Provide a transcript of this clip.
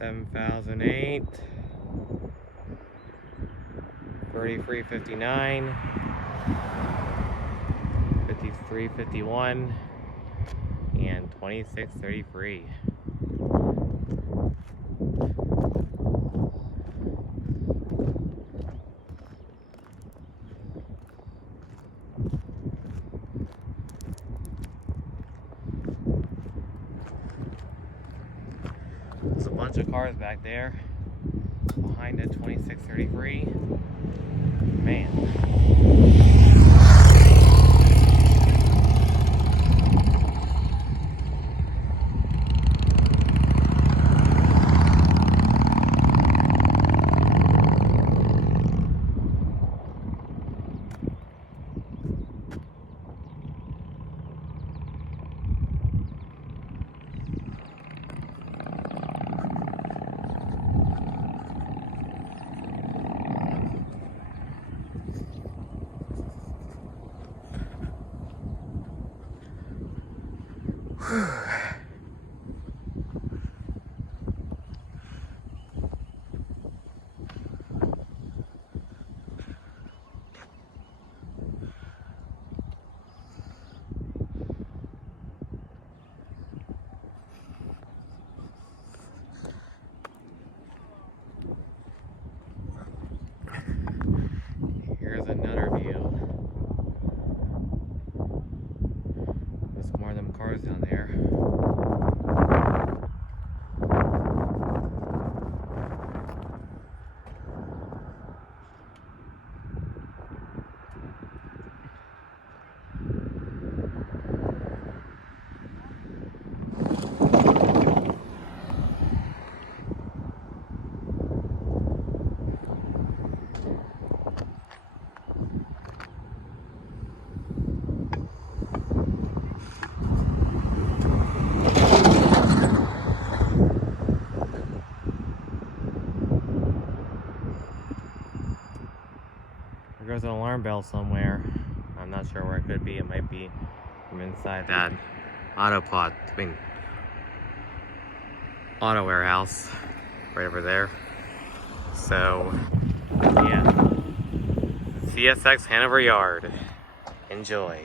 7008, 3359, 5351, and 2633. There's a bunch of cars back there behind it, 2633. Man. Here's another view. There's more of them cars down there. There's an alarm bell somewhere. I'm not sure where it could be. It might be from inside that auto warehouse right over there. So, yeah. CSX Hanover Yard. Enjoy.